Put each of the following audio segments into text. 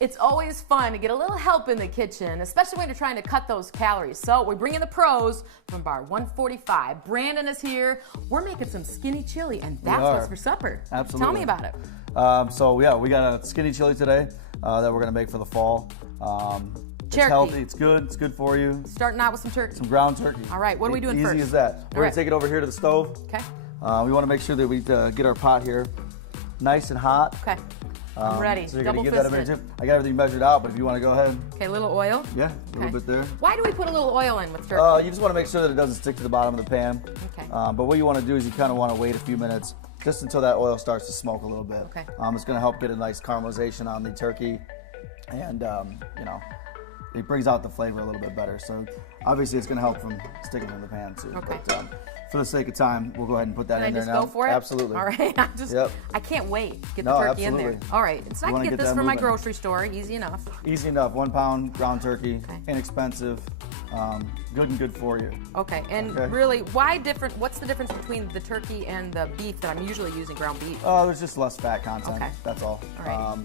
It's always fun to get a little help in the kitchen, especially when you're trying to cut those calories. So we bring in the pros from bar 145. Brandon is here. We're making some skinny chili, and that's what's for supper. Absolutely. Tell me about it. So yeah, we got a skinny chili today that we're gonna make for the fall. It's healthy, it's good for you. Starting out with some turkey. Some ground turkey. All right, what are we doing first? Easy as that. We're gonna take it over here to the stove. Okay. We wanna make sure that we get our pot here nice and hot. Okay. I'm ready. So you're gonna get that over here too. I got everything measured out, but if you wanna go ahead. Okay, a little oil. Yeah, a little bit there. Why do we put a little oil in with turkey? You just wanna make sure that it doesn't stick to the bottom of the pan. Okay. But what you wanna do is you kinda wanna wait a few minutes just until that oil starts to smoke a little bit. Okay. It's gonna help get a nice caramelization on the turkey, and you know, it brings out the flavor a little bit better. So obviously it's gonna help from sticking in the pan too. Okay. But for the sake of time, we'll go ahead and put that in there now. Can I just go for it? Absolutely. All right. I can't wait to get the turkey in there. All right. So I can get this from my grocery store. Easy enough. Easy enough. 1 pound ground turkey. Okay. Inexpensive. Good and good for you. Okay. And really, why different? What's the difference between the turkey and the beef that I'm usually using, ground beef? There's just less fat content. Okay. That's all. All right.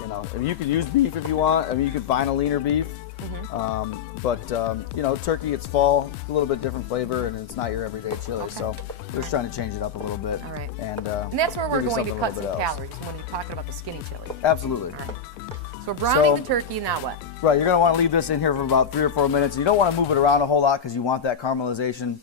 You know, you could use beef if you want. I mean, you could find a leaner beef. But you know, turkey, it's fall, it's a little bit different flavor, and it's not your everyday chili. So we're just trying to change it up a little bit. All right. And that's where we're going to cut some calories when you're talking about the skinny chili. Absolutely. All right. So we're browning the turkey, now what? Right, you're gonna want to leave this in here for about 3 or 4 minutes. You don't want to move it around a whole lot because you want that caramelization.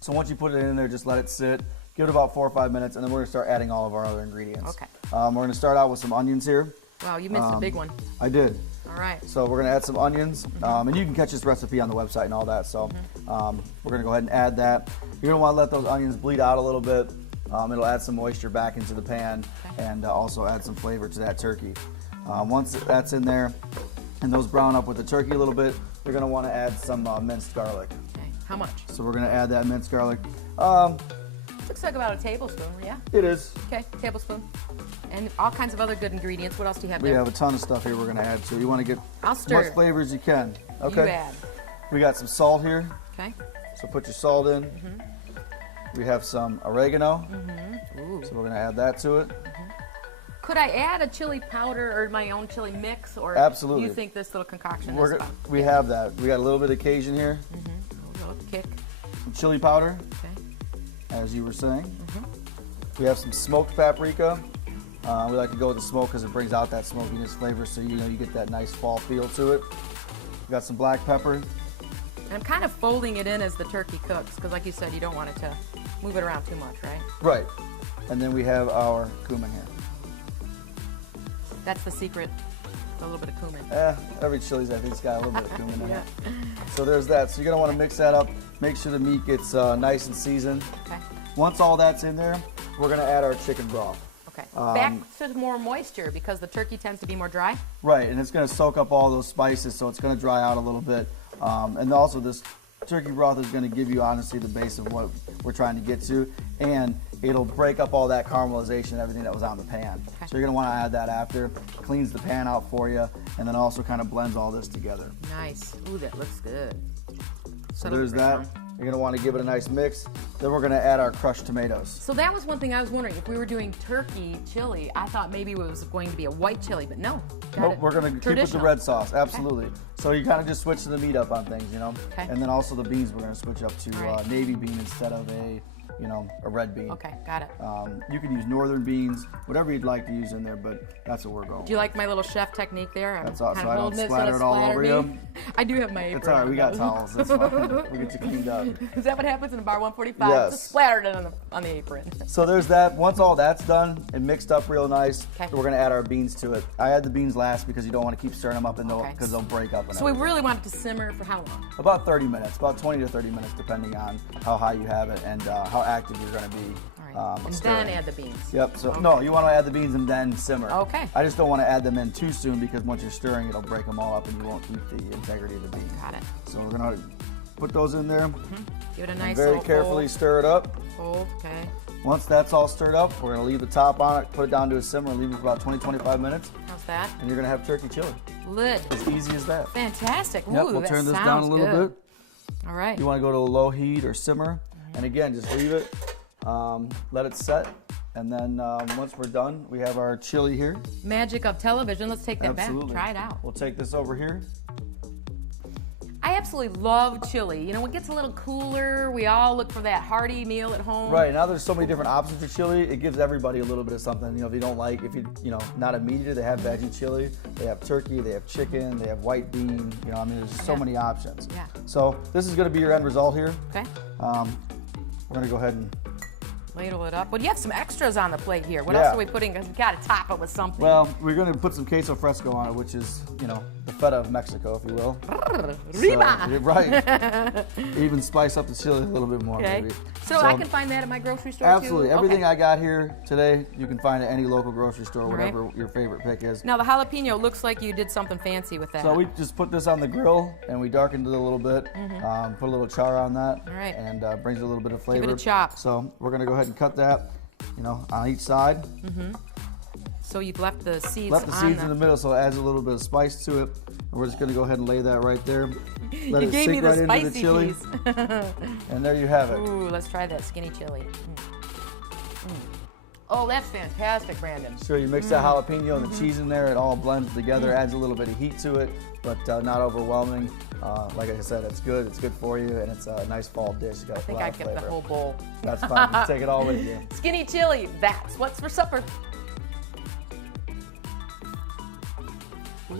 So once you put it in there, just let it sit. Give it about 4 or 5 minutes, and then we're gonna start adding all of our other ingredients. Okay. We're gonna start out with some onions here. Wow, you missed a big one. I did. All right. So we're gonna add some onions, and you can catch this recipe on the website and all that. So we're gonna go ahead and add that. You're gonna want to let those onions bleed out a little bit. It'll add some moisture back into the pan, and also add some flavor to that turkey. Once that's in there, and those brown up with the turkey a little bit, you're gonna want to add some minced garlic. Okay. How much? So we're gonna add that minced garlic. Looks like about a tablespoon, yeah? It is. Okay, tablespoon. And all kinds of other good ingredients. What else do you have there? We have a ton of stuff here we're gonna add to. You want to get as much flavor as you can. Okay. You add. We got some salt here. Okay. So put your salt in. We have some oregano. Ooh. So we're gonna add that to it. Could I add a chili powder or my own chili mix, or absolutely. Do you think this little concoction is about? We have that. We got a little bit of Cajun here. A little kick. Some chili powder. Okay. As you were saying. We have some smoked paprika. We like to go with the smoke because it brings out that smokiness flavor, so you know you get that nice fall feel to it. We got some black pepper. And I'm kind of folding it in as the turkey cooks, because like you said, you don't want it to move it around too much, right? Right. And then we have our cumin here. That's the secret, a little bit of cumin. Every chili's, I think, has got a little bit of cumin in it. So there's that. So you're gonna want to mix that up. Make sure the meat gets nice and seasoned. Okay. Once all that's in there, we're gonna add our chicken broth. Okay. Back to more moisture because the turkey tends to be more dry. Right, and it's gonna soak up all those spices, so it's gonna dry out a little bit. And also this turkey broth is gonna give you honestly the base of what we're trying to get to, and it'll break up all that caramelization and everything that was on the pan. Okay. So you're gonna wanna add that after. Cleans the pan out for you, and then also kind of blends all this together. Nice. Ooh, that looks good. So there's that. You're gonna want to give it a nice mix. Then we're gonna add our crushed tomatoes. So that was one thing I was wondering. If we were doing turkey chili, I thought maybe it was going to be a white chili, but no. Nope, we're gonna keep with the red sauce, absolutely. Okay. So you kind of just switch the meat up on things, you know? Okay. And then also the beans, we're gonna switch up to navy bean instead of a red bean. Okay, got it. You can use northern beans, whatever you'd like to use in there, but that's what we're going with. Do you like my little chef technique there? That's awesome. So I don't splatter it all over you. I do have my apron. It's all right, we got towels, that's fine. We'll get you cleaned up. Is that what happens in bar 145? Yes. Just splattered it on the apron. So there's that. Once all that's done and mixed up real nice, okay. We're gonna add our beans to it. I add the beans last because you don't want to keep stirring them up because they'll break up. So we really want it to simmer for how long? About 30 minutes, about 20 to 30 minutes, depending on how high you have it and how active you're gonna be. All right. And then add the beans. Yep. So no, you want to add the beans and then simmer. Okay. I just don't want to add them in too soon because once you're stirring, it'll break them all up and you won't keep the integrity of the beans. Got it. So we're gonna put those in there. Give it a nice very carefully stir it up. Fold. Okay. Once that's all stirred up, we're gonna leave the top on it, put it down to a simmer, and leave it for about 20-25 minutes. How's that? And you're gonna have turkey chili. Lid. As easy as that. Fantastic. Yep, we'll turn this down a little bit. All right. You want to go to a low heat or simmer, and again, just leave it, let it set, And then once we're done, we have our chili here. Magic of television. Let's take that Absolutely. back. Try it out. We'll take this over here. I absolutely love chili. You know, when it gets a little cooler, we all look for that hearty meal at home. Right, now there's so many different options for chili. It gives everybody a little bit of something. You know, if you don't like, not a meat eater, they have veggie chili. They have turkey, they have chicken, they have white bean. You know, I mean, there's so many options. Yeah. So this is going to be your end result here. Okay. We're going to go ahead and ladle it up. Well, you have some extras on the plate here. What else are we putting? Because we got to top it with something. Well, we're going to put some queso fresco on it, which is, you know, the feta of Mexico, if you will. Riba! So, right. Even spice up the chili a little bit more, Okay. maybe. So I can find that at my grocery store absolutely. too? Everything Okay. I got here today, you can find at any local grocery store, whatever your favorite pick is. Now the jalapeno looks like you did something fancy with that. So we just put this on the grill and we darkened it a little bit, put a little char on that, All right. and brings a little bit of flavor. Give it a chop. So we're going to go ahead and cut that, you know, on each side. So you've left the seeds Left the seeds in the middle, so it adds a little bit of spice to it. And we're just going to go ahead and lay that right there. Let You it gave sink me the right into the spicy chili, piece. and there you have it. Ooh, let's try that skinny chili. Oh, that's fantastic, Brandon. Sure, you mix that jalapeno and the cheese in there, it all blends together, adds a little bit of heat to it, but not overwhelming. Like I said, it's good for you, and it's a nice fall dish. It's got I think a lot I of get flavor. the whole bowl. That's fine, you can take it all with you. Skinny chili, that's what's for supper. Ooh.